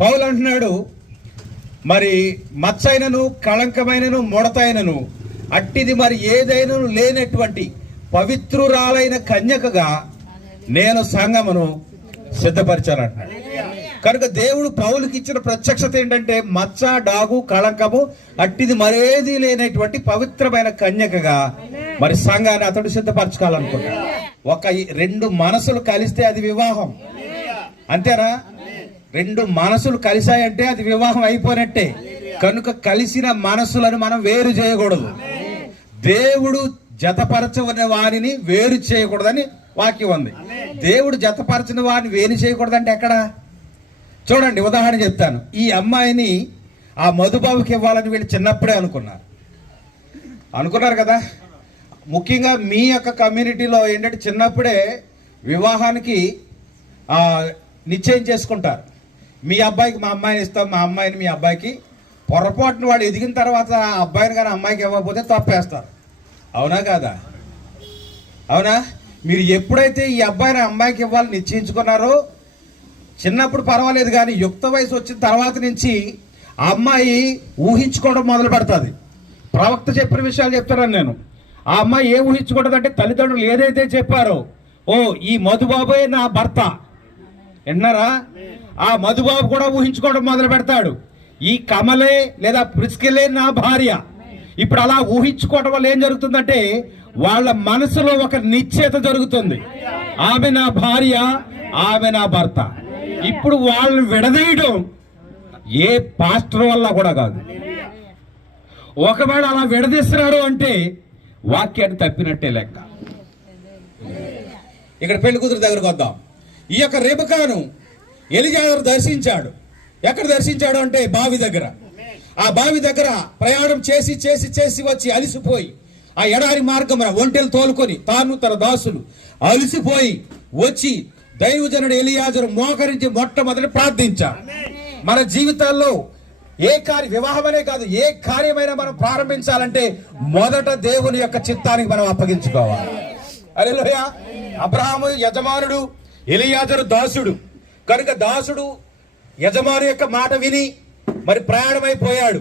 పౌలు అంటున్నాడు మరి మచ్చైనను కళంకమైనను ముడతైనను అట్టిది మరి ఏదైనను లేనటువంటి పవిత్రురాలైన కన్యకగా నేను సంగమును సిద్ధపరిచానంటున్నాడు. కనుక దేవుడు పౌలుకి ఇచ్చిన ప్రత్యక్షత ఏంటంటే మచ్చ డాగు కళంకము అట్టిది మరేది లేనటువంటి పవిత్రమైన కన్యకగా మరి సంఘాన్ని అతడు సిద్ధపరచుకోవాలనుకున్నాడు ఒక రెండు మనసులు కలిస్తే అది వివాహం. అంతేనా? రెండు మనసులు కలిశాయంటే అది వివాహం అయిపోయినట్టే. కనుక కలిసిన మనసులను మనం వేరు చేయకూడదు. దేవుడు జతపరచని వారిని వేరు చేయకూడదని వాక్యం ఉంది. దేవుడు జతపరచిన వారిని వేరు చేయకూడదంటే ఎక్కడ? చూడండి ఉదాహరణ చెప్తాను. ఈ అమ్మాయిని ఆ మధుబాబుకి ఇవ్వాలని వీళ్ళు చిన్నప్పుడే అనుకున్నారు. అనుకున్నారు కదా? ముఖ్యంగా మీ యొక్క కమ్యూనిటీలో ఏంటంటే చిన్నప్పుడే వివాహానికి నిశ్చయం చేసుకుంటారు. మీ అబ్బాయికి మా అమ్మాయిని ఇస్తాం మా అమ్మాయిని మీ అబ్బాయికి. పొరపాటున వాడు ఎదిగిన తర్వాత ఆ అబ్బాయిని కానీ అమ్మాయికి ఇవ్వకపోతే తప్పేస్తారు. అవునా కాదా? అవునా? మీరు ఎప్పుడైతే ఈ అబ్బాయిని అమ్మాయికి ఇవ్వాలని నిశ్చయించుకున్నారో చిన్నప్పుడు పర్వాలేదు కానీ యుక్త వయసు వచ్చిన తర్వాత నుంచి ఆ అమ్మాయి ఊహించుకోవడం మొదలు పెడుతుంది. ప్రవక్త చెప్పిన విషయాలు చెప్తున్నాను నేను. ఆ అమ్మాయి ఏ ఊహించుకుంటుంది అంటే తల్లిదండ్రులు ఏదైతే చెప్పారో ఓ ఈ మధుబాబే నా భర్త. విన్నారా? ఆ మధుబాబు కూడా ఊహించుకోవడం మొదలు పెడతాడు. ఈ కమలే లేదా ప్రిస్కిలే నా భార్య. ఇప్పుడు అలా ఊహించుకోవడం వల్ల ఏం జరుగుతుందంటే వాళ్ళ మనసులో ఒక నిశ్చేత జరుగుతుంది. ఆమె నా భార్య ఆమె నా భర్త. ఇప్పుడు వాళ్ళని విడదీయడం ఏ పాస్టర్ వల్ల కూడా కాదు. ఒకవేళ అలా విడదీస్తున్నాడు అంటే వాక్యాన్ని తప్పినట్టే లెక్క. ఇక్కడ పెళ్ళి కూతురు దగ్గరకు వద్దాం. ఈ యొక్క రేపకాను ఎలిజాదర్ దర్శించాడు. ఎక్కడ దర్శించాడు అంటే బావి దగ్గర. ఆ బావి దగ్గర ప్రయాణం చేసి చేసి చేసి వచ్చి అలిసిపోయి ఆ ఎడారి మార్గమున ఒంటెలు తోలుకొని తాను తన దాసులు అలిసిపోయి వచ్చి దైవజనుడు ఎలియాజరు మోకరించి మొట్టమొదటి ప్రార్థించాడు. మన జీవితాల్లో ఏ కార్య వివాహమనే కాదు ఏ కార్యమైనా మనం ప్రారంభించాలంటే మొదట దేవుని యొక్క చిత్తానికి మనం అప్పగించుకోవాలి. అరేలోయ అబ్రహాము యజమానుడు ఎలియాజరు దాసుడు. కనుక దాసుడు యజమాని యొక్క మాట విని మరి ప్రయాణమైపోయాడు.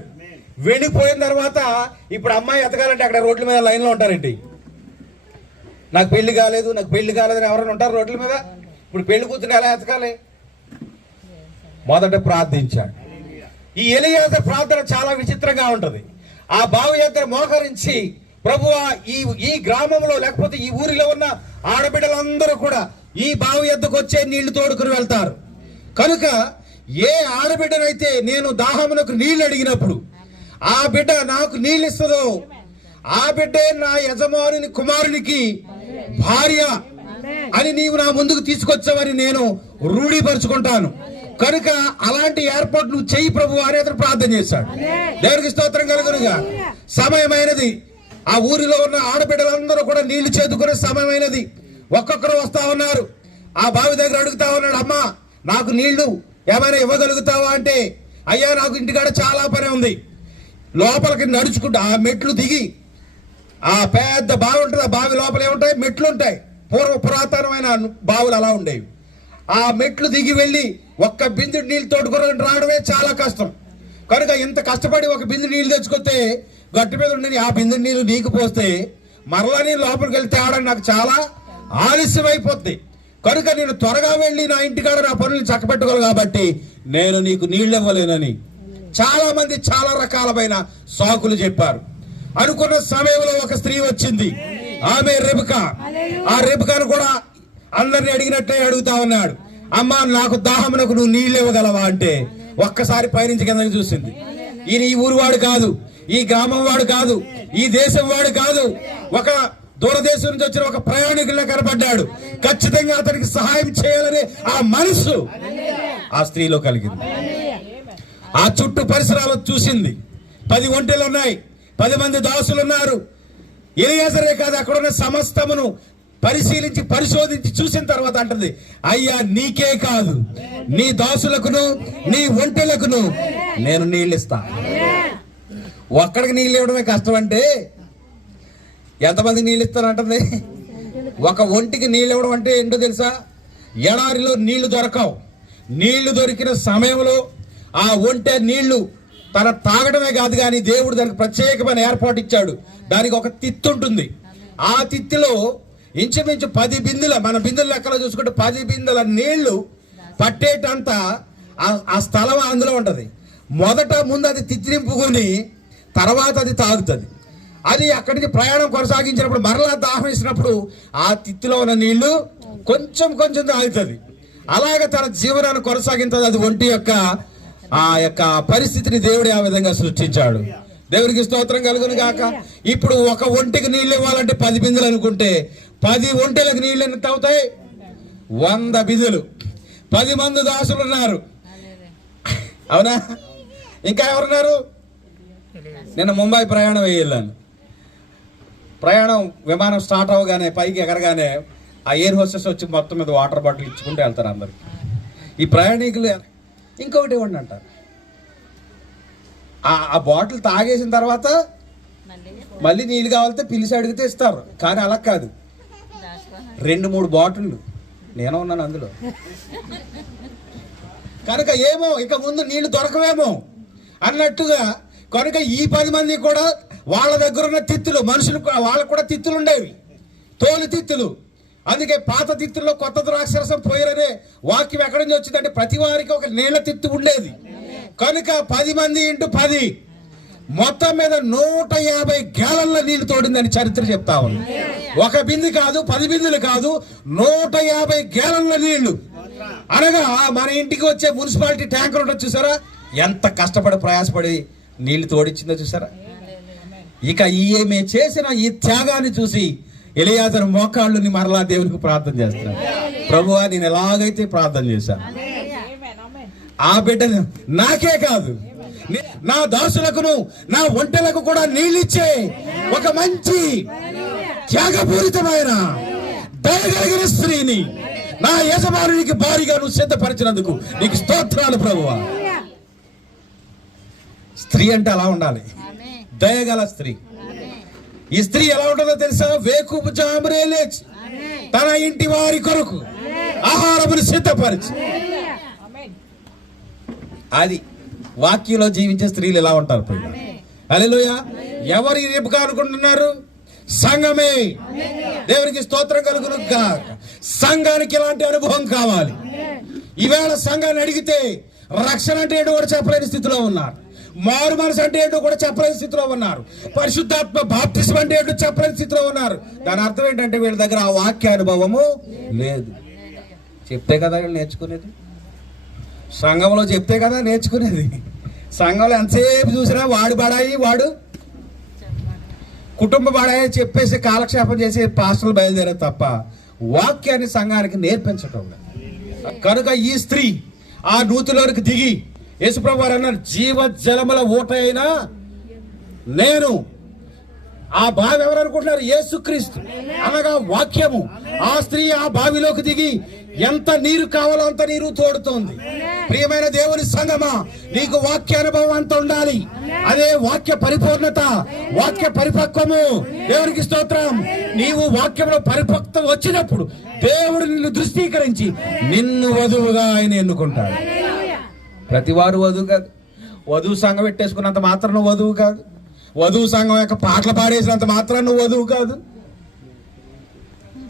వెళ్ళిపోయిన తర్వాత ఇప్పుడు అమ్మాయి ఎతకాలంటే అక్కడ రోడ్ల మీద లైన్లో ఉంటారండి నాకు పెళ్ళి కాలేదు నాకు పెళ్ళి కాలేదని ఎవరైనా ఉంటారు రోడ్ల మీద? ఇప్పుడు పెళ్ళి కూతురు ఎలా ఎతకాలి? మొదట ప్రార్థించాడు. ఈ ఎలియాజ ప్రార్థన చాలా విచిత్రంగా ఉంటుంది. ఆ బావి దగ్గర మోకరించి ప్రభువా ఈ ఈ గ్రామంలో లేకపోతే ఈ ఊరిలో ఉన్న ఆడబిడ్డలందరూ కూడా ఈ బావి ఎద్దకు వచ్చే నీళ్ళు తోడుకుని వెళ్తారు. కనుక ఏ ఆడబిడ్డనైతే నేను దాహమునకు నీళ్ళు అడిగినప్పుడు ఆ బిడ్డ నాకు నీళ్ళు ఇస్తుందో ఆ బిడ్డే నా యజమానుని కుమారునికి భార్య అని నీవు నా ముందుకు తీసుకొచ్చావని నేను రూఢీపరుచుకుంటాను. కనుక అలాంటి ఏర్పాటు నువ్వు చెయ్యి ప్రభు అని అతను ప్రార్థన చేశాడు. దేవునికి స్తోత్రం కలుగునుగా. సమయమైనది. ఆ ఊరిలో ఉన్న ఆడబిడ్డలందరూ కూడా నీళ్ళు చేదుకునే సమయమైనది. ఒక్కొక్కరు వస్తా ఉన్నారు. ఆ బావి దగ్గర అడుగుతా ఉన్నాడు అమ్మా నాకు నీళ్ళు ఏమైనా ఇవ్వగలుగుతావా? అంటే అయ్యా నాకు ఇంటికాడ చాలా పని ఉంది. లోపలికి నడుచుకుంటూ ఆ మెట్లు దిగి ఆ పెద్ద బావి ఉంటుంది ఆ బావి లోపల ఏముంటాయి? మెట్లు ఉంటాయి పూర్వ పురాతనమైన బావులు అలా ఉండేవి. ఆ మెట్లు దిగి వెళ్ళి ఒక్క బిందు నీళ్ళు తోడుకొని రావడమే చాలా కష్టం. కనుక ఇంత కష్టపడి ఒక బిందు నీళ్ళు తెచ్చుకొస్తే గట్టు మీద ఉండి ఆ బిందు నీళ్ళు నీకు పోస్తే మరలా నేను లోపలికి వెళ్తే ఆడని నాకు చాలా ఆలస్యం అయిపోద్ది కనుక నేను త్వరగా వెళ్ళి నా ఇంటికాడ నా పనులు చక్కబెట్టుకోవాలి కాబట్టి నేను నీకు నీళ్ళు ఇవ్వలేనని చాలా మంది చాలా రకాలమైన సాకులు చెప్పారు. అనుకున్న సమయంలో ఒక స్త్రీ వచ్చింది. ఆమె రెబిక. ఆ రెబికాను కూడా అందరిని అడిగినట్టే అడుగుతా ఉన్నాడు. అమ్మా నాకు దాహమునకు నువ్వు నీళ్ళు ఇవ్వగలవా అంటే ఒక్కసారి పైనుంచి కిందకి చూసింది. ఈయన ఈ ఊరు వాడు కాదు ఈ గ్రామం వాడు కాదు ఈ దేశం వాడు కాదు. ఒక దూరదేశం నుంచి వచ్చిన ఒక ప్రయాణికుల్లో కనపడ్డాడు. ఖచ్చితంగా అతనికి సహాయం చేయాలనే ఆ మనసు ఆ స్త్రీలో కలిగింది. ఆ చుట్టూ పరిసరాలు చూసింది. పది ఒంటెలు ఉన్నాయి. పది మంది దాసులు ఉన్నారు. ఎలియాజరే కాదు అక్కడ ఉన్న సమస్తమును పరిశీలించి పరిశోధించి చూసిన తర్వాత అంటుంది అయ్యా నీకే కాదు. నీ దాసులకును నీ ఒంటెలకును నేను నీళ్ళు ఇస్తా ఒక్కడికి నీళ్ళు ఇవ్వడమే కష్టం అంటే ఎంతమంది నీళ్ళు ఇస్తారంటుంది ఒక ఒంటికి నీళ్ళు ఇవ్వడం అంటే ఏంటో తెలుసా? ఎడారిలో నీళ్ళు దొరకవు. నీళ్ళు దొరికిన సమయంలో ఆ ఒంటె నీళ్ళు తన తాగడమే కాదు కానీ దేవుడు దానికి ప్రత్యేకమైన ఏర్పాటు ఇచ్చాడు. దానికి ఒక తిత్తి ఉంటుంది. ఆ తిత్తిలో ఇంచుమించు పది బిందెల మన బిందెల లెక్కలో చూసుకుంటే పది బిందెల నీళ్ళు పట్టేటంత ఆ- స్థలం అందులో ఉంటుంది. మొదట ముందు అది తిత్తిరింపుకొని తర్వాత అది తాగుతుంది. అది అక్కడికి ప్రయాణం కొనసాగించినప్పుడు మరలా దాహం ఇచ్చినప్పుడు ఆ తిత్తిలో ఉన్న నీళ్ళు కొంచెం కొంచెం తాగుతుంది. అలాగే తన జీవనాన్ని కొనసాగించదు. అది ఒంటి యొక్క ఆ యొక్క పరిస్థితిని దేవుడే ఆ విధంగా సృష్టించాడు. దేవుడికి స్తోత్రం కలుగును గాక. ఇప్పుడు ఒక ఒంటికి నీళ్ళు ఇవ్వాలంటే పది బిందులు అనుకుంటే పది ఒంటెలకు నీళ్ళు ఎంత అవుతాయి? వంద బిందులు. పది మంది దాసులు ఉన్నారు. అవునా? ఇంకా ఎవరున్నారు? నిన్న ముంబై ప్రయాణం వెళ్ళాను. ప్రయాణం విమానం స్టార్ట్ అవ్వగానే పైకి ఎగరగానే ఆ ఎయిర్ హోస్టెస్ వచ్చి మొత్తం మీద వాటర్ బాటిల్ ఇచ్చుకుంటూ వెళ్తారు అందరు. ఈ ప్రయాణికులు ఇంకొకటి ఇవ్వండి అంటారు. ఆ- బాటిల్ తాగేసిన తర్వాత మళ్ళీ నీళ్ళు కావాలంటే పిలిచి అడిగితే ఇస్తారు. కానీ అలా కాదు. రెండు మూడు బాటిళ్ళు. నేను ఉన్నాను అందులో. కనుక ఏమో ఇక ముందు నీళ్ళు దొరకవేమో అన్నట్టుగా కనుక ఈ పది మంది కూడా వాళ్ళ దగ్గర ఉన్న తిత్తులు మనుషులు కూడా- వాళ్ళకు కూడా తిత్తులు ఉండేవి. తోలు తిత్తులు. అందుకే పాత తిత్తుల్లో కొత్త ద్రాక్షరసం పోయిరనే వాక్యం ఎక్కడి నుంచి వచ్చిందంటే ప్రతి వారికి ఒక నీళ్ళ తిత్తు ఉండేది. కనుక పది మంది ఇంటూ పది. మొత్తం మీద నూట యాభై గ్యాలన్ల నీళ్ళు తోడిందని చరిత్ర చెప్తా ఉంది. ఒక బిందు కాదు పది బిందులు కాదు నూట యాభై గ్యాలన్ల నీళ్ళు. అనగా మన ఇంటికి వచ్చే మున్సిపాలిటీ ట్యాంకర్ ఉంటుంది చూసారా? ఎంత కష్టపడి ప్రయాసపడి నీళ్ళు తోడిచ్చిందో చూసారా? ఇక ఈమె చేసిన ఈ త్యాగాన్ని చూసి ఎలియాజర్ మోకాళ్ళుని మరలా దేవునికి ప్రార్థన చేస్తున్నాడు ప్రభువా నేను ఎలాగైతే ప్రార్థన చేశాను ఆ బిడ్డను నాకే కాదు. నే- నా దాసులకును నా ఒంటెలకు కూడా నీళ్ళిచ్చే ఒక మంచి త్యాగపూరితమైన దయగలిగిన స్త్రీని నా యజమానునికి భారీగా నువ్వు సిద్ధపరిచినందుకు నీకు స్తోత్రాలు ప్రభువా. స్త్రీ అంటే అలా ఉండాలి. దయగల స్త్రీ. ఈ స్త్రీ ఎలా ఉంటుందో తెలుసా? వేకుపు జామునే లేచి తన ఇంటి వారి కొరకు ఆహారమును సిద్ధపరిచి. అది వాక్యంలో జీవించే స్త్రీలు ఎలా ఉంటారు అలెలుయ ఎవరు రేపుగా అనుకుంటున్నారు? సంఘమే. దేవునికి స్తోత్రం కలుగును గాక. సంఘానికి ఇలాంటి అనుభవం కావాలి? ఈవేళ సంఘాన్ని అడిగితే రక్షణ అంటే ఏంటో కూడా చెప్పలేని స్థితిలో ఉన్నారు. మారు మనసు అంటే ఏంటో కూడా చెప్పలేని స్థితిలో ఉన్నారు. పరిశుద్ధాత్మ బాప్తిసం అంటే ఏంటో చెప్పలేని స్థితిలో ఉన్నారు. దాని అర్థం ఏంటంటే వీళ్ళ దగ్గర ఆ వాక్య అనుభవము లేదు. చెప్తే కదా వీళ్ళు నేర్చుకునేది? సంఘంలో చెప్తే కదా నేర్చుకునేది? సంఘంలో ఎంతసేపు చూసినా వాడు బడాయి వాడు కుటుంబ బడాయి చెప్పేసి కాలక్షేపం చేసి పాస్టర్లు బయలుదేరే తప్ప వాక్యాన్ని సంఘానికి నేర్పించటం కనుక ఈ స్త్రీ ఆ నూతిలోనికి దిగి యేసుప్రభు వారు అన్నారు జీవ జలముల ఊట అయినా నేను ఆ బావి ఎవరు అనుకుంటున్నారు? యేసుక్రీస్తు. అనగా వాక్యము. ఆ స్త్రీ ఆ బావిలోకి దిగి ఎంత నీరు కావాలో అంత నీరు తోడుతోంది. ప్రియమైన దేవుని సంగమా నీకు వాక్య అనుభవం అంత ఉండాలి. అదే వాక్య పరిపూర్ణత వాక్య పరిపక్వము. దేవునికి స్తోత్రం. నీవు వాక్యంలో పరిపక్వం వచ్చినప్పుడు దేవుడు నిన్ను దృష్టీకరించి నిన్ను వధువుగా ఆయన ఎన్నుకుంటాడు. ప్రతి వారు వధువు కాదు. వధువు సంఘం పెట్టేసుకున్నంత మాత్రం నువ్వు వధువు కాదు. వధువు సంఘం యొక్క పాటలు పాడేసినంత మాత్రం నువ్వు వధువు కాదు.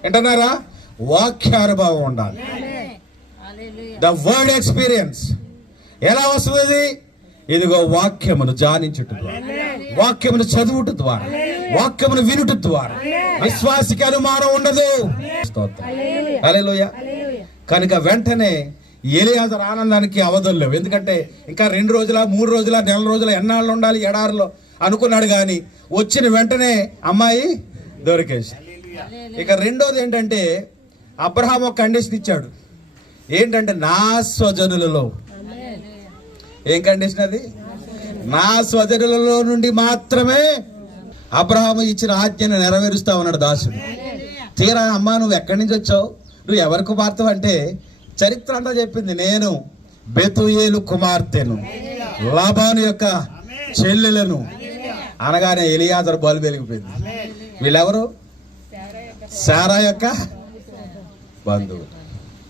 వింటున్నారా? వాక్యానుభవం ఉండాలి. ద వర్డ్ ఎక్స్పీరియన్స్ ఎలా వస్తుంది? ఇదిగో వాక్యమును జానించుట ద్వారా. వాక్యమును చదువుట ద్వారా. వాక్యమును వినుట ద్వారా. విశ్వాసికి అనుమానం ఉండదు. స్తోత్రం. కనుక వెంటనే ఏలియాజర్ ఆనందానికి అవధులు లేవు. ఎందుకంటే ఇంకా రెండు రోజుల మూడు రోజుల నెల రోజుల ఎన్నాళ్ళు ఉండాలి? ఎడారిలో అనుకున్నాడు కానీ వచ్చిన వెంటనే అమ్మాయి దొరికేసి. ఇక రెండోది ఏంటంటే అబ్రహాం ఒక కండిషన్ ఇచ్చాడు. ఏంటంటే నా స్వజనులలో. ఏం కండిషన్ అది? నా స్వజనులలో నుండి మాత్రమే అబ్రహాము ఇచ్చిన ఆజ్ఞను నెరవేరుస్తా ఉన్నాడు దాసుడు. తీరా అమ్మా నువ్వు ఎక్కడి నుంచి వచ్చావు? నువ్వు ఎవరి కుమార్తె అంటే చరిత్ర అంతా చెప్పింది నేను బెతుయేలు కుమార్తెను లాభాను యొక్క చెల్లెలను. అనగానే ఎలియాజర్ బలు వెలిగిపోయింది. వీళ్ళెవరు? సారా యొక్క బంధువు.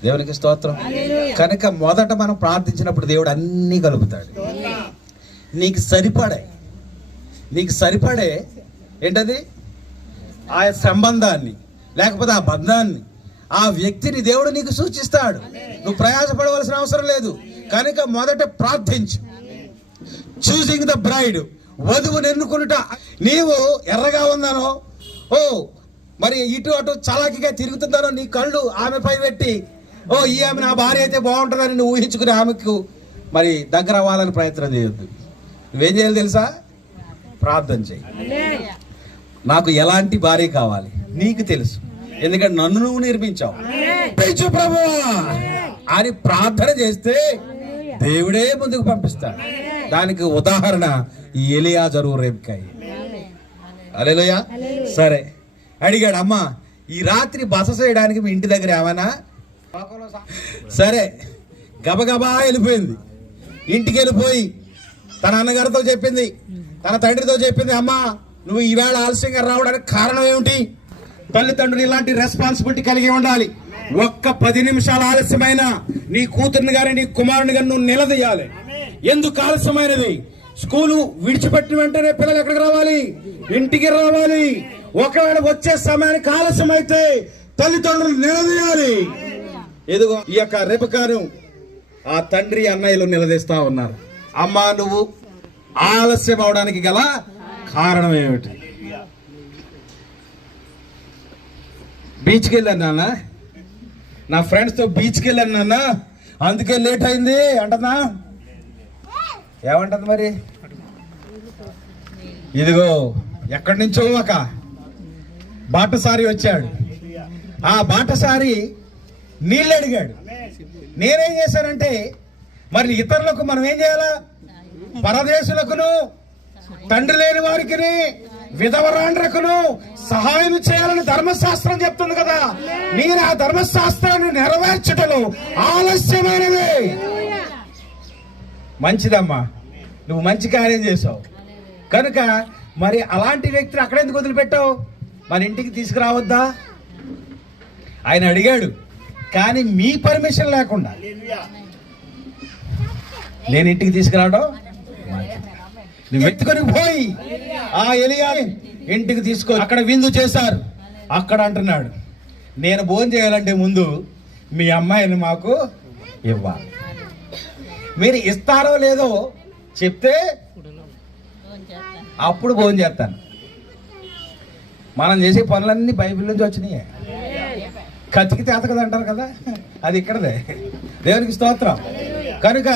దేవునికి స్తోత్రం. కనుక మొదట మనం ప్రార్థించినప్పుడు దేవుడు అన్నీ కలుపుతాడు. నీకు సరిపడే నీకు సరిపడే ఏంటది? ఆ సంబంధాన్ని లేకపోతే ఆ బంధాన్ని ఆ వ్యక్తిని దేవుడు నీకు సూచిస్తాడు. నువ్వు ప్రయాసపడవలసిన అవసరం లేదు. కనుక మొదట ప్రార్థించు. చూసింగ్ ద బ్రైడ్ వధువుని ఎన్నుకునుట. నీవు ఎర్రగా ఉందనో ఓ మరి ఇటు అటు చలాకిగా తిరుగుతుందనో నీ కళ్ళు ఆమెపై పెట్టి ఓ ఈ ఆమె నా భార్య అయితే బాగుంటుందని నువ్వు ఊహించుకుని ఆమెకు మరి దగ్గర అవ్వాలని ప్రయత్నం చేయొద్దు. నువ్వేం చేయాలి తెలుసా? ప్రార్థన చేయి. నాకు ఎలాంటి భార్య కావాలి? నీకు తెలుసు. ఎందుకంటే నన్ను నువ్వు ప్రభువా అని ప్రార్థన చేస్తే దేవుడే ముందుకు పంపిస్తాడు. దానికి ఉదాహరణ ఈ ఎలియాజరు రేపుకాయి అలేలోయా సరే. అడిగాడు అమ్మా ఈ రాత్రి బస చేయడానికి మీ ఇంటి దగ్గర ఏమైనా? సరే. గబగబా వెళ్ళిపోయింది. ఇంటికి వెళ్ళిపోయి తన అన్నగారితో చెప్పింది తన తండ్రితో చెప్పింది అమ్మా నువ్వు ఈవేళ ఆలస్యంగా రావడానికి కారణం ఏమిటి? తల్లిదండ్రులు ఇలాంటి రెస్పాన్సిబిలిటీ కలిగి ఉండాలి. ఒక్క పది నిమిషాలు ఆలస్యమైన నీ కూతుర్ని గాని నీ కుమారుని గాని నువ్వు నిలదీయాలి. ఎందుకు ఆలస్యమైనది? స్కూలు విడిచిపెట్టిన వెంటనే పిల్లలు ఎక్కడికి రావాలి? ఇంటికి రావాలి. ఒకవేళ వచ్చే సమయానికి ఆలస్యం అయితే తల్లిదండ్రులు నిలదీయాలి. ఎదుగో ఈ యొక్క రేపకాను ఆ తండ్రి అన్నయ్యలు నిలదీస్తా ఉన్నారు. అమ్మా నువ్వు ఆలస్యం అవడానికి గల కారణం ఏమిటి? బీచ్కి వెళ్ళాను నాన్న. నా ఫ్రెండ్స్తో బీచ్కి వెళ్ళాను నాన్న. అందుకే లేట్ అయింది. అంటనా ఏమంటది మరి? ఇదిగో ఎక్కడి నుంచో ఒక బాటసారి వచ్చాడు. ఆ బాటసారి నీళ్ళు అడిగాడు. నేనేం చేశానంటే మరి ఇతరులకు మనం ఏం చేయాలా? పరదేశులకును తండ్రి లేని వారికి విధవరాండ్రకును సహాయం చేయాలని ధర్మశాస్త్రం చెప్తుంది కదా. నేను ఆ ధర్మశాస్త్రాన్ని నెరవేర్చటలో ఆలస్యమైనది మంచిదమ్మా. నువ్వు మంచి కార్యం చేసావు కనుక మరి అలాంటి వ్యక్తిని అక్కడ ఎందుకు వదిలిపెట్టావు? మన ఇంటికి తీసుకురావద్దా? ఆయన అడిగాడు కానీ మీ పర్మిషన్ లేకుండా నేను ఇంటికి తీసుకురావడం నువ్వు ఎత్తుకొని పోయి ఆ ఎలియా ఇంటికి తీసుకో అక్కడ విందు చేశారు. అక్కడ అంటున్నాడు నేను భోజనం చేయాలంటే ముందు మీ అమ్మాయిని మాకు ఇవ్వాలి. మీరు ఇస్తారో లేదో చెప్తే అప్పుడు భోజనం చేస్తాను. మనం చేసే పనులన్నీ బైబిల్ నుంచి వచ్చినాయి. కతికి తేత కదా అంటారు కదా అది ఇక్కడదే. దేవునికి స్తోత్రం. కనుక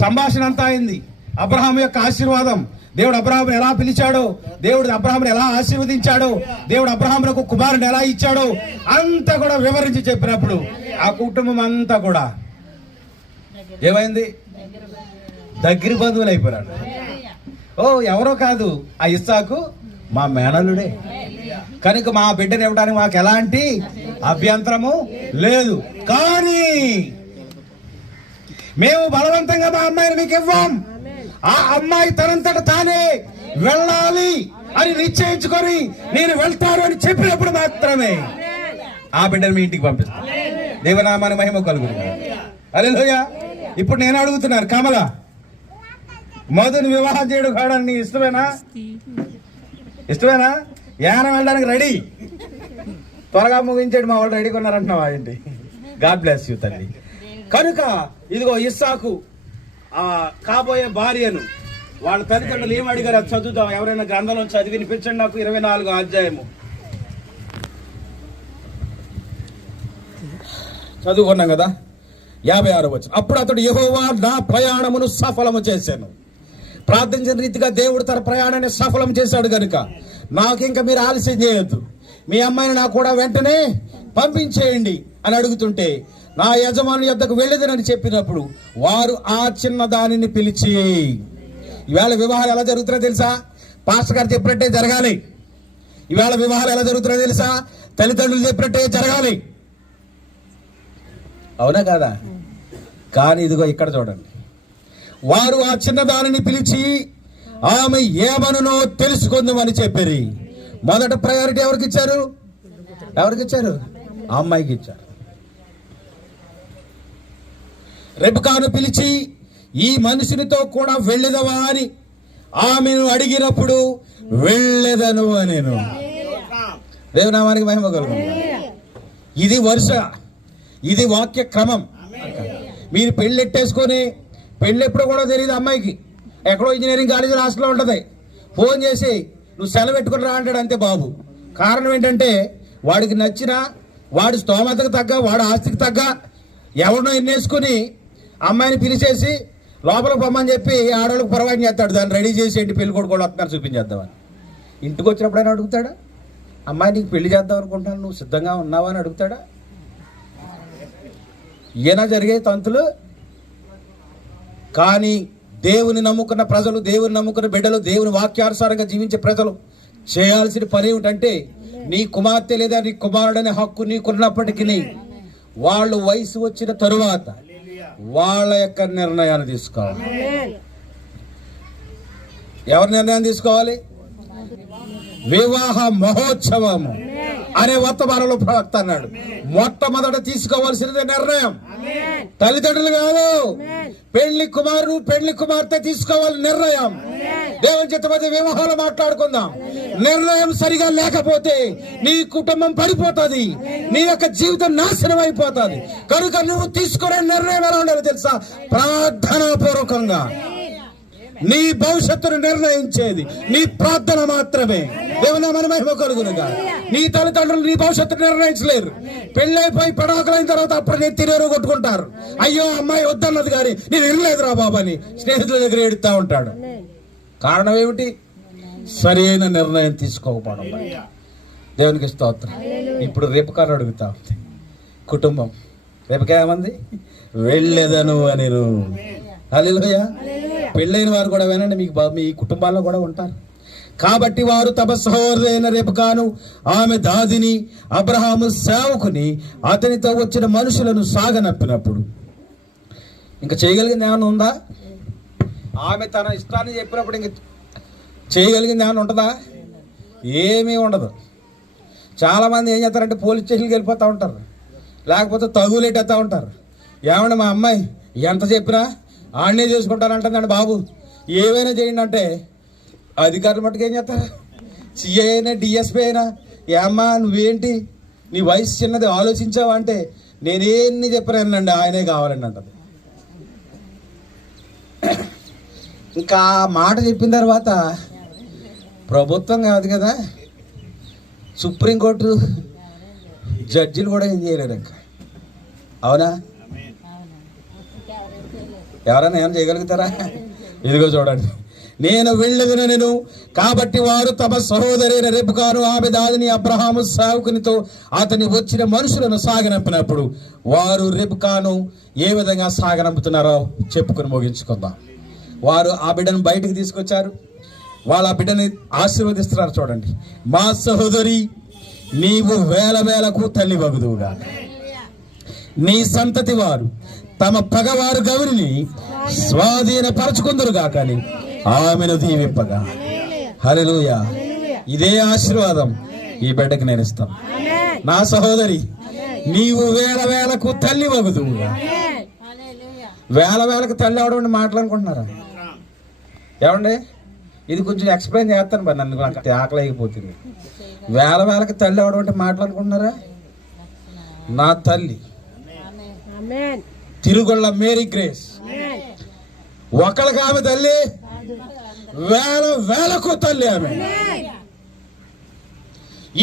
సంభాషణ అంతా అయింది. అబ్రహాం యొక్క ఆశీర్వాదం. దేవుడు అబ్రహాం ఎలా పిలిచాడో దేవుడు అబ్రహాం ఎలా ఆశీర్వదించాడో దేవుడు అబ్రహాంకు కుమారుని ఎలా ఇచ్చాడో అంతా కూడా వివరించి చెప్పినప్పుడు ఆ కుటుంబం అంతా కూడా ఏమైంది? దగ్గర బంధువులు అయిపోయాడు ఓ ఎవరో కాదు ఆ ఇస్సాకు మా మేనల్లుడే. కనుక మా బిడ్డను ఇవ్వడానికి మాకు ఎలాంటి అభ్యంతరము లేదు. కానీ మేము బలవంతంగా మా అమ్మాయిని మీకు ఇవ్వం. ఆ అమ్మాయి తనంతట తానే వెళ్ళాలి అని నిశ్చయించుకొని నేను వెళ్తాను అని చెప్పినప్పుడు మాత్రమే ఆ బిడ్డను మీ ఇంటికి పంపిస్తాను. దేవనామాని మహిమ కలుగురు అలెలుయ ఇప్పుడు నేను అడుగుతున్నాను కమల మధుని వివాహం చేయడం కావడానికి నీ ఇష్టమేనా? ఇష్టమేనా? యానం వెళ్ళడానికి రెడీ. త్వరగా ముగించాడు మా వాళ్ళు రెడీగా ఉన్నారంటున్నావా ఏంటి? గాడ్ బ్లెస్ యూ తల్లి. కనుక ఇదిగో ఇస్సాకు కాబోయే భార్యను వాళ్ళ తల్లిదండ్రులు ఏం అడిగారు? అది చదువుతాం ఎవరైనా గ్రంథంలో చదివి వినిపించండి నాకు ఇరవై నాలుగు అధ్యాయము. చదువుకున్నాం కదా? యాభై ఆరు వచ్చిన అప్పుడు అతడు యహోవా నా ప్రయాణమును సఫలము చేశాను. ప్రార్థించిన రీతిగా దేవుడు తన ప్రయాణాన్ని సఫలం చేశాడు కనుక నాకు ఇంకా మీరు ఆలస్యం చేయొద్దు. మీ అమ్మాయిని నాకు కూడా వెంటనే పంపించేయండి అని అడుగుతుంటే నా యజమాని యొద్దకు వెళ్ళేదనని చెప్పినప్పుడు వారు ఆ చిన్న దానిని పిలిచి ఈవేళ వివాహాలు ఎలా జరుగుతున్నాయో తెలుసా? పాస్టర్ గారు చెప్పినట్టే జరగాలి. ఈవేళ వివాహాలు ఎలా జరుగుతున్నాయో తెలుసా? తల్లిదండ్రులు చెప్పినట్టే జరగాలి. అవునా కాదా? కానీ ఇదిగో ఇక్కడ చూడండి. వారు ఆ చిన్నదానిని పిలిచి ఆమె ఏమనునో తెలుసుకుందామని చెప్పారు. మొదట ప్రయారిటీ ఎవరికి ఇచ్చారు? ఎవరికి ఇచ్చారు? అమ్మాయికి ఇచ్చారు. రెబకాను పిలిచి ఈ మనుషునితో కూడా వెళ్ళదవా అని ఆమెను అడిగినప్పుడు వెళ్ళేదను అనేను. దేవనామానికి మహిమ కలుగు ఇది వరుస ఇది వాక్య క్రమం. మీరు పెళ్ళెట్టేసుకొని పెళ్ళెప్పుడు కూడా తెలియదు అమ్మాయికి. ఎక్కడో ఇంజనీరింగ్ కాలేజీ హాస్టల్లో ఉంటుంది. ఫోన్ చేసి నువ్వు సెలవు పెట్టుకుని రా అంటాడు అంతే బాబు. కారణం ఏంటంటే వాడికి నచ్చిన వాడి స్తోమతకు తగ్గ వాడి ఆస్తికి తగ్గ ఎవరినో ఎన్నేసుకుని అమ్మాయిని పిలిచేసి లోపలికి పొమ్మని చెప్పి ఆడవాళ్ళకి ప్రొవైడ్ చేస్తాడు. దాన్ని రెడీ చేసి ఏంటి పెళ్ళి కొడుకు కూడా వస్తున్నారు చూపించేద్దామని ఇంటికి వచ్చినప్పుడైనా అడుగుతాడా? అమ్మాయి నీకు పెళ్ళి చేద్దాం అనుకుంటాను నువ్వు సిద్ధంగా ఉన్నావా అని అడుగుతాడా? ఈయన జరిగే తంతులు. కానీ దేవుని నమ్ముకున్న ప్రజలు దేవుని నమ్ముకున్న బిడ్డలు దేవుని వాక్యానుసారంగా జీవించే ప్రజలు చేయాల్సిన పని ఏమిటంటే నీ కుమార్తె లేదా నీ కుమారుడనే హక్కు నీకున్నప్పటికీ వాళ్ళు వయసు వచ్చిన తరువాత వాళ్ళ యొక్క నిర్ణయాన్ని తీసుకోవాలి. ఎవరి నిర్ణయం తీసుకోవాలి? వివాహ మహోత్సవము. అనే వర్తమానంలో ప్రవక్త అన్నాడు. మొట్టమొదట తీసుకోవాల్సినది నిర్ణయం. తల్లిదండ్రులు కాదు. పెళ్ళి కుమారుడు పెళ్ళి కుమార్తె తీసుకోవాలి నిర్ణయం. దేవుని చేత మధ్య వివాహాలు మాట్లాడుకుందాం. నిర్ణయం సరిగా లేకపోతే నీ కుటుంబం పడిపోతుంది. నీ యొక్క జీవితం నాశనం అయిపోతుంది. కనుక నువ్వు తీసుకునే నిర్ణయం ఎలా ఉండాలి తెలుసా? ప్రార్థనా పూర్వకంగా నీ భవిష్యత్తును నిర్ణయించేది నీ ప్రార్థన మాత్రమే. దేవుని మన మహిమ కలుగునుగా. నీ తల్లిదండ్రులు నీ భవిష్యత్తును నిర్ణయించలేరు. పెళ్ళైపోయి పడాకులైన తర్వాత అప్పుడు నేను తినేరు కొట్టుకుంటారు. అయ్యో అమ్మాయి వద్దన్నది కానీ నేను వినలేదురా బాబు అని స్నేహితుల దగ్గర ఏడుతా ఉంటాడు. కారణం ఏమిటి? సరైన నిర్ణయం తీసుకోకపోవడం దేవునికి స్తోత్రం. ఇప్పుడు రేపు కారు అడుగుతా ఉంది కుటుంబం. రేపుకేమంది వెళ్ళేదను అని హల్లెలూయా. పెళ్ళైన వారు కూడా వినండి మీకు మీ కుటుంబాల్లో కూడా ఉంటారు. కాబట్టి వారు తమ సహోదరైన రేపకాను ఆమె దాదిని అబ్రహాము సేవకుని అతనితో వచ్చిన మనుషులను సాగనప్పినప్పుడు. ఇంకా చేయగలిగింది ఏమైనా ఉందా? ఆమె తన ఇష్టాన్ని చెప్పినప్పుడు ఇంక చేయగలిగింది ఏమైనా ఉంటుందా? ఏమీ ఉండదు. చాలామంది ఏం చేస్తారంటే పోలీస్ స్టేషన్కి వెళ్ళిపోతూ ఉంటారు. లేకపోతే తగులేటేస్తూ ఉంటారు. ఏమన్నా మా అమ్మాయి ఎంత చెప్పినా? ఆడనే చేసుకుంటానంటుందండి బాబు. ఏమైనా చేయండి అంటే అధికారులు మట్టుకు ఏం చేస్తారు? సిఐ అయినా డిఎస్పీ అయినా ఏమ్మా నువ్వేంటి? నీ వయసు చిన్నది ఆలోచించావా? అంటే నేనేన్ని చెప్పానండి ఆయనే కావాలండి అంటది. ఇంకా మాట చెప్పిన తర్వాత ప్రభుత్వం కాదు కదా సుప్రీంకోర్టు జడ్జిలు కూడా ఏం చేయలేరు ఇంకా. అవునా? ఎవరైనా ఏమైనా చేయగలుగుతారా? ఇదిగో చూడండి. నేను వెళ్ళదిన నేను కాబట్టి వారు తమ సహోదరైన రెబుకాను ఆమె దాదిని అబ్రహాము సావుకునితో అతని వచ్చిన మనుషులను సాగనంపినప్పుడు వారు రెబుకాను ఏ విధంగా సాగనంపుతున్నారో చెప్పుకుని ముగించుకుందాం. వారు ఆ బిడ్డను బయటకు తీసుకొచ్చారు. వాళ్ళ బిడ్డని ఆశీర్వదిస్తున్నారు చూడండి. మా సహోదరి నీవు వేల వేలకు తల్లి వగుదువుగా నీ సంతతి వారు తమ పగవారు గౌరిని స్వాధీనపరచుకుందరు కాకని ఆమెను దీవింపగా. హల్లెలూయా. ఇదే ఆశీర్వాదం ఈ బిడ్డకి నేను నా సహోదరి నీవు వేల వేలకు తల్లి వగుదువుగా వేల వేలకు తల్లి అవడం మాట్లాడుకుంటున్నారా? ఏమండి? ఇది కొంచెం ఎక్స్ప్లెయిన్ చేస్తాను మరి నన్ను నాకు ఆకలి అయిపోతుంది వేల వేలకు తల్లి అవడం అంటే మాట్లాడుకుంటున్నారా? నా తల్లి. Amen. తిరుగుళ్ళ మేరీ గ్రేస్. ఒకళ్ళకి ఆమె తల్లి వేల వేలకు తల్లి ఆమె.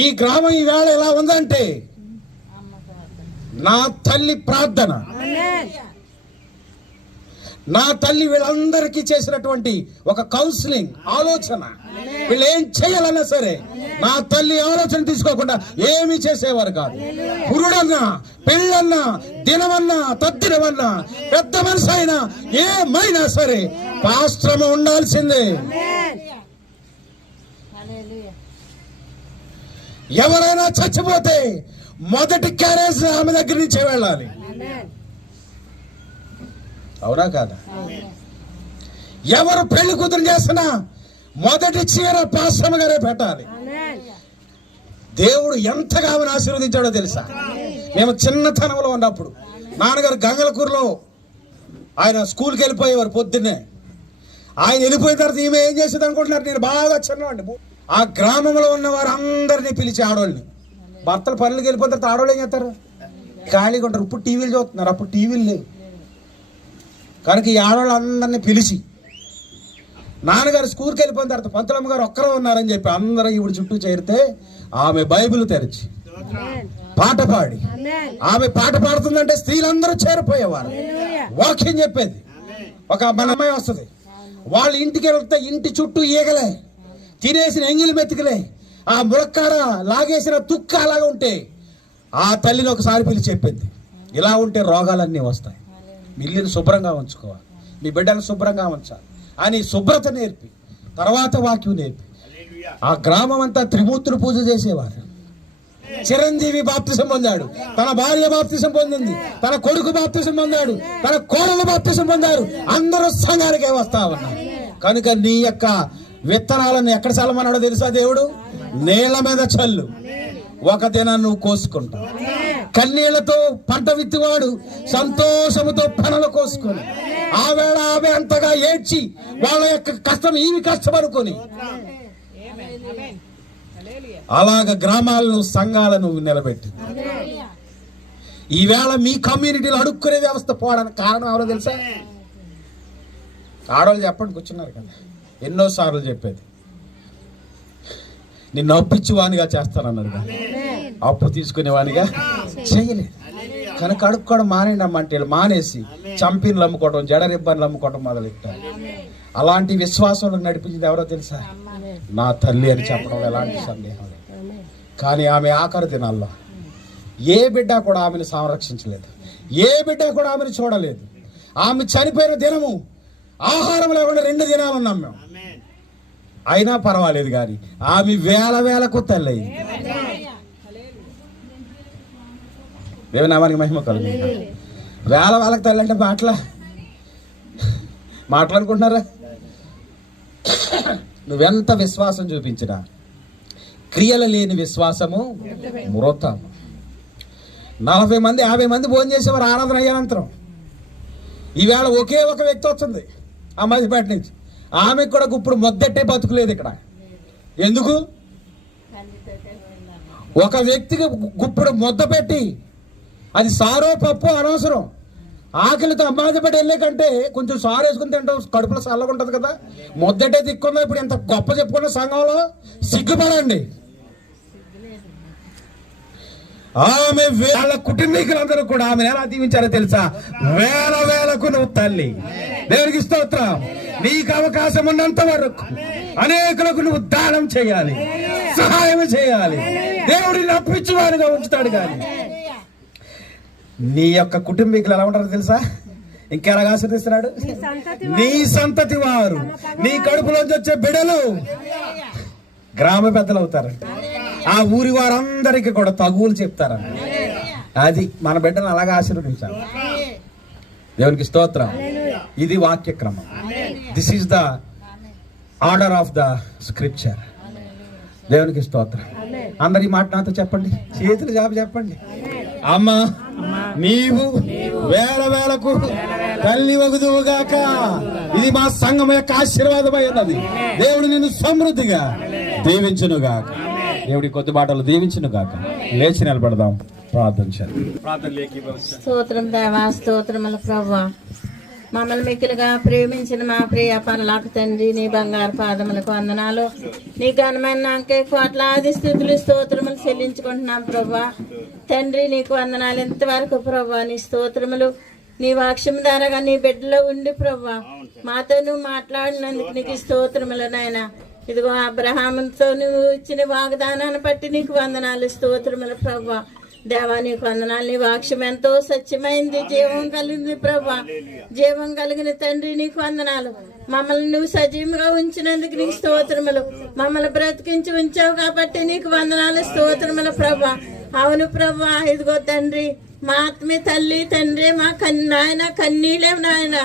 ఈ గ్రామం ఈ వేళ ఎలా ఉందంటే నా తల్లి ప్రార్థన. నా తల్లి వీళ్ళందరికీ చేసినటువంటి ఒక కౌన్సిలింగ్ ఆలోచన. వీళ్ళు ఏం చేయాలన్నా సరే నా తల్లి ఆలోచన తీసుకోకుండా ఏమీ చేసేవారు కాదు. పురుడన్నా పెళ్ళన్నా దినమన్నా తద్దినమన్నా పెద్ద మనిషి అయినా ఏమైనా సరే పాశ్రమ ఉండాల్సిందే. ఎవరైనా చచ్చిపోతే మొదటి క్యారేజ్ ఆమె దగ్గర నుంచే వెళ్ళాలి. అవునా కాదా? ఎవరు పెళ్ళి కూతురు చేసినా మొదటి చీర పాశ్రమ గారే పెట్టాలి. దేవుడు ఎంతగా ఆమెను ఆశీర్వదించాడో తెలుసా? మేము చిన్నతనంలో ఉన్నప్పుడు నాన్నగారు గంగలకూరులో ఆయన స్కూల్కి వెళ్ళిపోయేవారు పొద్దున్నే. ఆయన వెళ్ళిపోయిన తర్వాత ఈమె ఏం చేసేది అనుకుంటున్నారు? నేను బాగా చిన్నవాడిని. ఆ గ్రామంలో ఉన్న వారు అందరినీ పిలిచి ఆడవాళ్ళని భర్తలు పనులకు వెళ్ళిపోయిన తర్వాత ఆడవాళ్ళు ఏం చేస్తారు? ఖాళీగా ఉంటారు. ఇప్పుడు టీవీలు చూస్తున్నారు. అప్పుడు టీవీలు లేవు. కనుక ఈ ఆడవాళ్ళందరినీ పిలిచి నాన్నగారు స్కూల్కి వెళ్ళిపోయిన తర్వాత పంతులమ్మ గారు ఒక్కరే ఉన్నారని చెప్పి అందరూ ఈవిడ చుట్టూ చేరితే ఆమె బైబిల్ తెరిచి పాట పాడి. ఆమె పాట పాడుతుందంటే స్త్రీలందరూ చేరిపోయేవారు. వాక్యం చెప్పేది. ఒక మన అమ్మాయి వస్తుంది. వాళ్ళ ఇంటికి వెళ్తే ఇంటి చుట్టూ ఈగలే. తినేసిన ఎంగిలి మెతుకులే. ఆ ములక్కాడ లాగేసిన తుక్క అలాగా ఉంటే ఆ తల్లిని ఒకసారి పిలిచి చెప్పింది. ఇలా ఉంటే రోగాలన్నీ వస్తాయి. మీ ఇల్లుని శుభ్రంగా ఉంచుకోవాలి. మీ బిడ్డను శుభ్రంగా ఉంచాలి. అని శుభ్రత నేర్పి. తర్వాత వాక్యం నేర్పి. ఆ గ్రామం అంతా త్రిమూర్తులు పూజ చేసేవారు. చిరంజీవి బాప్తిసం పొందాడు. తన భార్య బాప్తిసం పొందింది. తన కొడుకు బాప్తిసం పొందాడు. తన కోడలు బాప్తిసం పొందారు. అందరూ సంఘానికే వస్తా ఉన్నారు. కనుక నీ యొక్క విత్తనాలను ఎక్కడ చల్లమన్నాడో తెలుసా దేవుడు? నేల మీద చల్లు. ఒక దినం నువ్వు కోసుకుంటావు. కన్నీళ్ళతో పంట విత్తివాడు సంతోషముతో పనులు కోసుకొని ఆవేళ ఆమె అంతగా ఏడ్చి వాళ్ళ యొక్క కష్టం ఈమె కష్టపడుకొని. అలాగ గ్రామాలను సంఘాలను నిలబెట్టి. ఈవేళ మీ కమ్యూనిటీలో అడుక్కునే వ్యవస్థ పోవడానికి కారణం ఎవరో తెలుసా? ఆడవాళ్ళు చెప్పండి కూర్చున్నారు కదా. ఎన్నో సార్లు చెప్పేది. నిన్ను అప్పిచ్చి వానిగా చేస్తానన్నాడు అప్పు తీసుకునే వానిగా చేయలేదు. కనుక అడుక్కోవడం వీళ్ళు మానేసి చంపిన్లు అమ్ముకోవడం జడ రిబ్బన్లు అమ్ముకోవడం మొదలెట్టారు అలాంటి విశ్వాసంలో నడిపించింది ఎవరో తెలుసా? నా తల్లి అని చెప్పడం ఎలాంటి సందేహం లేదు. కానీ ఆమె ఆఖరి దినాల్లో ఏ బిడ్డ కూడా ఆమెను సంరక్షించలేదు. ఏ బిడ్డ కూడా ఆమెను చూడలేదు. ఆమె చనిపోయిన దినము ఆహారం లేకుండా రెండు దినాలు ఉన్నాం మేము. అయినా పర్వాలేదు కానీ ఆమె వేల వేలకు తల్లి అయింది. దేవనామానికి మహిమ కలుగు వేల వేలకు తల్లి అంటే మాటల? మాట్లాడుకుంటున్నారా నువ్వెంత విశ్వాసం చూపించినా క్రియలు లేని విశ్వాసము మృతం. నలభై మంది యాభై మంది భోజనం చేసేవారు ఆరాధన అయ్యానంతరం ఈవేళ ఒకే ఒక వ్యక్తి వస్తుంది ఆ మధ్యపేట నుంచి. ఆమెకు కూడా ఇప్పుడు మొద్దట్టే బతుకులేదు ఇక్కడ. ఎందుకు? ఒక వ్యక్తికి గుప్పుడు ముద్ద పెట్టి అది సారో పప్పు అనవసరం. ఆకలితో అమ్మాదిపడి వెళ్ళే కంటే కొంచెం సారు వేసుకుని తింటాం కడుపులో చల్లగా ఉంటుంది కదా. మొద్దటే దిక్కుందా ఇప్పుడు ఎంత గొప్ప చెప్పుకున్న సంఘంలో? సిగ్గుపడండి. ఆమె వేల కుటుంబీకులందరూ కూడా ఆమె ఎలా దీవించారో తెలుసా? వేల వేలకు నువ్వు తల్లి. దేవునికి స్తోత్రం. నీకు అవకాశం ఉన్నంత వరకు అనేకులకు నువ్వు దానం చేయాలి. సహాయం చేయాలి. దేవుడిని అప్పించువారుగా ఉంచుతాడు కానీ నీ యొక్క కుటుంబీకులు ఎలా ఉంటారో తెలుసా? ఇంకెలా ఆశ్రదిస్తున్నాడు నీ సంతతి వారు. నీ కడుపులోంచి వచ్చే బిడలు గ్రామ పెద్దలు అవుతారంట. ఆ ఊరి వారందరికీ కూడా తగువులు చెప్తారంట అది మన బిడ్డను అలాగా ఆశీర్వదించాలి. దేవునికి స్తోత్రం. ఇది వాక్యక్రమం. This is the order of the scripture దేవునికి స్తోత్రం. అందరి మాట నాతో చెప్పండి. చేతులు జాబ్ చెప్పండి. అమ్మ నీవు వేల వేలకు తల్లి వగుదువుగాక. ఇది మా సంఘం యొక్క ఆశీర్వాదమై ఉన్నది. దేవుడు నిన్ను సమృద్ధిగా దీవించును గాక దేవుడి కొద్ది మాటలు దీవించును గాక. లేచి నిలబడదాం. ప్రార్థన స్తోత్రం దేవా స్తోత్రముల ప్రభా మమ్మల్ని మిక్కిలుగా ప్రేమించిన మా ప్రియ పనులకు తండ్రి నీ బంగారు పాదములకు వందనాలు. నీ ఘనమైన నాకే కోట్లాది స్థుతులు స్తోత్రములు చెల్లించుకుంటున్నాం ప్రభా తండ్రి నీకు వందనాలు ఎంతవరకు ప్రభా నీ స్తోత్రములు నీ వాక్యం ద్వారాగా నీ బిడ్డలో ఉండి ప్రభా మాతో నువ్వు మాట్లాడినందుకు నీకు స్తోత్రములు నాయన. ఇదిగో అబ్రహాముతో నువ్వు ఇచ్చిన వాగ్దానాన్ని బట్టి నీకు వందనాలు స్తోత్రముల ప్రభా దేవా నీకు వందనాలు. నీ వాక్యం ఎంతో సత్యమైంది జీవం కలిగింది ప్రభా జీవం కలిగిన తండ్రి నీకు వందనాలు. మమ్మల్ని నువ్వు సజీవంగా ఉంచినందుకు నీకు స్తోత్రములు. మమ్మల్ని బ్రతికించి ఉంచావు కాబట్టి నీకు వందనాలు స్తోత్రముల ప్రభా అవును ప్రభా ఇదిగో తండ్రి. మా ఆత్మీయ తల్లి తండ్రి మా కన్ నాయన కన్నీళ్ళే నాయన.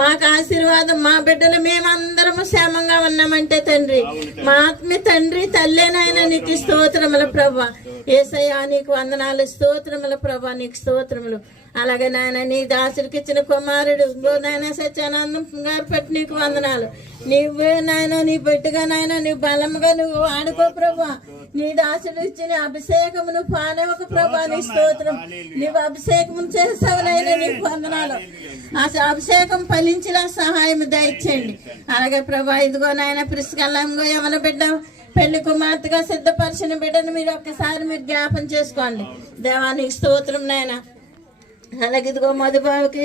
మాకు ఆశీర్వాదం మా బిడ్డలు మేమందరము మేము క్షేమంగా ఉన్నామంటే తండ్రి. మా ఆత్మీయ తండ్రి తల్లేనాయన నీకు స్తోత్రముల ప్రభా. ఏసయ్యా నీకు వందనాలు స్తోత్రముల ప్రభా నీకు స్తోత్రములు. అలాగే నాయన నీ దాసుడికి ఇచ్చిన కుమారుడు. ఇంకో నాయన సత్యానందం గారు పెట్టి నీకు వందనాలు. నీవే నాయన నీ బిడ్డగా నాయన నీ బలంగా నువ్వు వాడుకో ప్రభా. నీ దాసుడు ఇచ్చిన అభిషేకమును పానవక ప్రభా నీ స్తోత్రం నీవు అభిషేకం చేస్తావునైనా నీకు వందనాలు. ఆ అభిషేకం ఫలించిన సహాయం దయచేయండి. అలాగే ప్రభా ఇదిగో నాయన ప్రిస్కల్లంగో యవన బిడ్డ పెళ్ళి కుమార్తెగా సిద్ధపరిచిన బిడ్డను మీరు ఒక్కసారి మీరు జ్ఞాపం చేసుకోండి. దేవానికి స్తోత్రం నాయన. అలాగే ఇదిగో మధుబాబుకి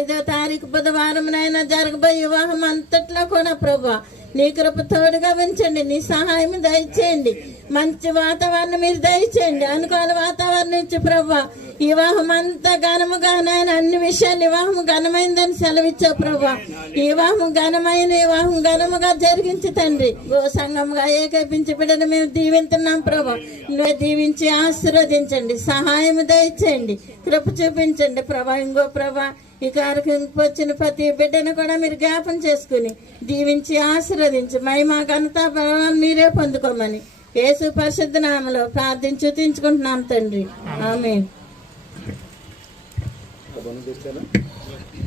ఐదో తారీఖు బుధవారం నాయన జరగబోయే వివాహం అంతట్లో కూడా ప్రభు. నీ కృప తోడుగా ఉంచండి. నీ సహాయం దయచేయండి. మంచి వాతావరణం మీరు దయచేయండి. అనుకూల వాతావరణం ఇచ్చి ప్రభు వివాహం అంతా ఘనముగా నాయన అన్ని విషయాలు వివాహం ఘనమైందని సెలవిచ్చావు ప్రభా వివాహం ఘనమైన వివాహం ఘనముగా జరిగించి తండ్రి. గో సంఘముగా ఏకైపించి బిడ్డను మేము దీవింతున్నాం ప్రభా నువ్వు దీవించి ఆశీర్వదించండి. సహాయం దయచేయండి. కృప చూపించండి. ప్రభా ఇంకో ప్రభా ఈ కార్యక్రమం వచ్చిన ప్రతి బిడ్డను కూడా మీరు జ్ఞాపం చేసుకుని దీవించి ఆశీర్వదించి మహిమా ఘనత బలవాన్ని మీరే పొందుకోమని యేసు పరిశుద్ధ నామలో ప్రార్థించి తీర్చుకుంటున్నాం తండ్రి. ఆమె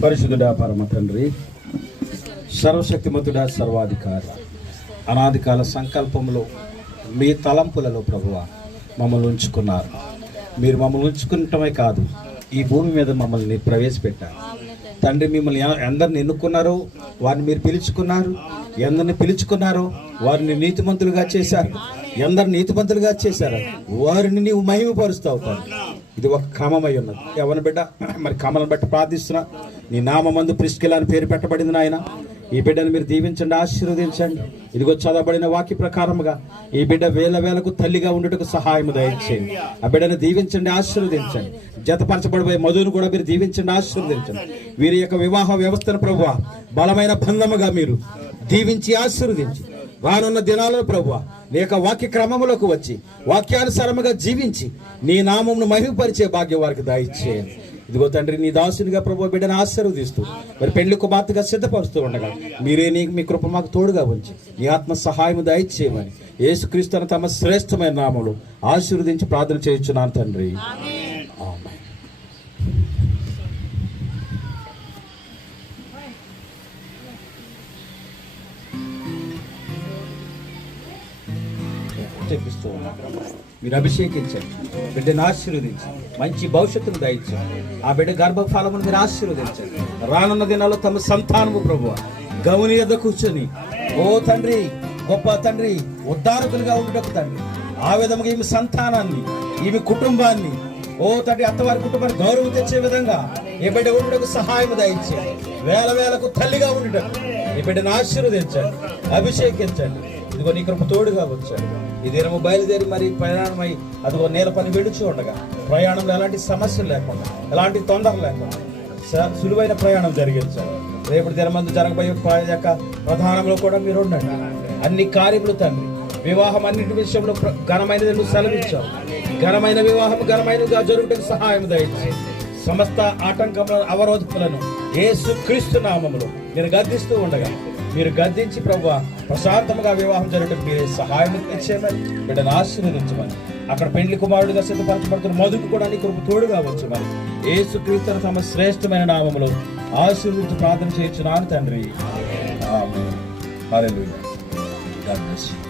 పరిశుద్ధుడా పరమ తండ్రి సర్వశక్తిమంతుడా సర్వాధికారి అనాది కాల సంకల్పంలో మీ తలంపులలో ప్రభువ మమ్మల్ని ఉంచుకున్నారు. మీరు మమ్మల్ని ఉంచుకుంటమే కాదు ఈ భూమి మీద మమ్మల్ని ప్రవేశపెట్టారు. తండ్రి మిమ్మల్ని ఎందరిని ఎన్నుకున్నారో వారిని మీరు పిలుచుకున్నారు. ఎందరిని పిలుచుకున్నారో వారిని నీతిమంతులుగా చేశారు. ఎందరు నీతిమంతులుగా చేశారు వారిని నీవు మహిమపరుస్తావు తండ్రి. ఇది ఒక క్రమమై ఉన్నది. ఎవరిని బిడ్డ? మరి కమలను బట్టి ప్రార్థిస్తున్నా. నీ నామందు ప్రిస్కిల్ అని పేరు పెట్టబడింది నాయన. ఈ బిడ్డను మీరు దీవించండి ఆశీర్వదించండి. ఇదిగో చదవబడిన వాక్య ప్రకారముగా ఈ బిడ్డ వేల వేలకు తల్లిగా ఉండటకు సహాయం దయచేయండి. ఆ బిడ్డను దీవించండి ఆశీర్వదించండి. జతపరచబడిపోయే మధును కూడా మీరు దీవించండి ఆశీర్వదించండి. వీరి యొక్క వివాహ వ్యవస్థను ప్రభు బలమైన బంధముగా మీరు దీవించి ఆశీర్వదించి. రానున్న దినాలలో ప్రభు నీ యొక్క వాక్య క్రమములకు వచ్చి వాక్యానుసారముగా జీవించి నీ నామమును మహిమపరిచే భాగ్యం వారికి దయచేయండి. ఇదిగో తండ్రి నీ దాసునిగా ప్రభు బిడ్డను ఆశీర్వదిస్తూ మరి పెళ్ళి కుమార్తెగా సిద్ధపరుస్తూ ఉండగా మీరే నీకు మీ కృప మాకు తోడుగా ఉంచి నీ ఆత్మ సహాయం దయచేయమని యేసుక్రీస్తుని తమ శ్రేష్టమైన నామలు ఆశీర్వదించి ప్రార్థన చేయించున్నాను తండ్రి. చెప్పిస్తూ ఉన్నాను మీరు అభిషేకించండి. బిడ్డను ఆశీర్వదించండి. మంచి భవిష్యత్తును దయచండి ఆ బిడ్డ గర్భఫలమును మీరు ఆశీర్వదించండి. రానున్న దినాల్లో తమ సంతానము ప్రభు గౌని ఎద్ద కూర్చొని ఓ తండ్రి గొప్ప తండ్రి ఉద్దారకులుగా ఉండటకు తండ్రి ఆ విధముగా ఈమె సంతానాన్ని ఈమె కుటుంబాన్ని ఓ తండ్రి అత్తవారి కుటుంబాన్ని గౌరవం తెచ్చే విధంగా ఈ బిడ్డ ఉండటకు సహాయం దయచేయండి. వేల వేలకు తల్లిగా ఉండటం ఈ బిడ్డను ఆశీర్వదించండి. అభిషేకించండి. ఇదిగో నీ కృప తోడుగా వచ్చాడు ఈ దినము బయలుదేరి మరి ప్రయాణమై అదిగో నేల పని వెడుచు ఉండగా. ప్రయాణంలో ఎలాంటి సమస్యలు లేకుండా ఎలాంటి తొందర లేకుండా స- సులువైన ప్రయాణం జరిగించాలి రేపటి దినమందు జరగబోయే యొక్క ప్రధానంలో కూడా మీరు ఉండండి. అన్ని కార్యములు తండ్రి వివాహం అన్నిటి విషయంలో ఘనమైనది నువ్వు సెలవిచ్చావు. ఘనమైన వివాహం ఘనమైనదిగా జరుగుటకు సహాయం దయచి సమస్త ఆటంకములను అవరోధకులను ఏ క్రీస్తు నామములు నేను గర్దిస్తూ ఉండగా మీరు గద్దించి ప్రభు ప్రశాంతముగా వివాహం జరగడం మీరే సహాయం ఇచ్చేమని బిడ్డను ఆశీర్వదించమని. అక్కడ పెండ్లి కుమారుడిగా సిద్ధపరచబడుతున్న మధుకు కూడా నీ కృప తోడుగా వచ్చమని. ఏసు క్రీస్తును తమ శ్రేష్టమైన నామములో ఆశీర్వదించి ప్రార్థన చేయించున్నాను తండ్రి. అరే హల్లెలూయా. God bless you.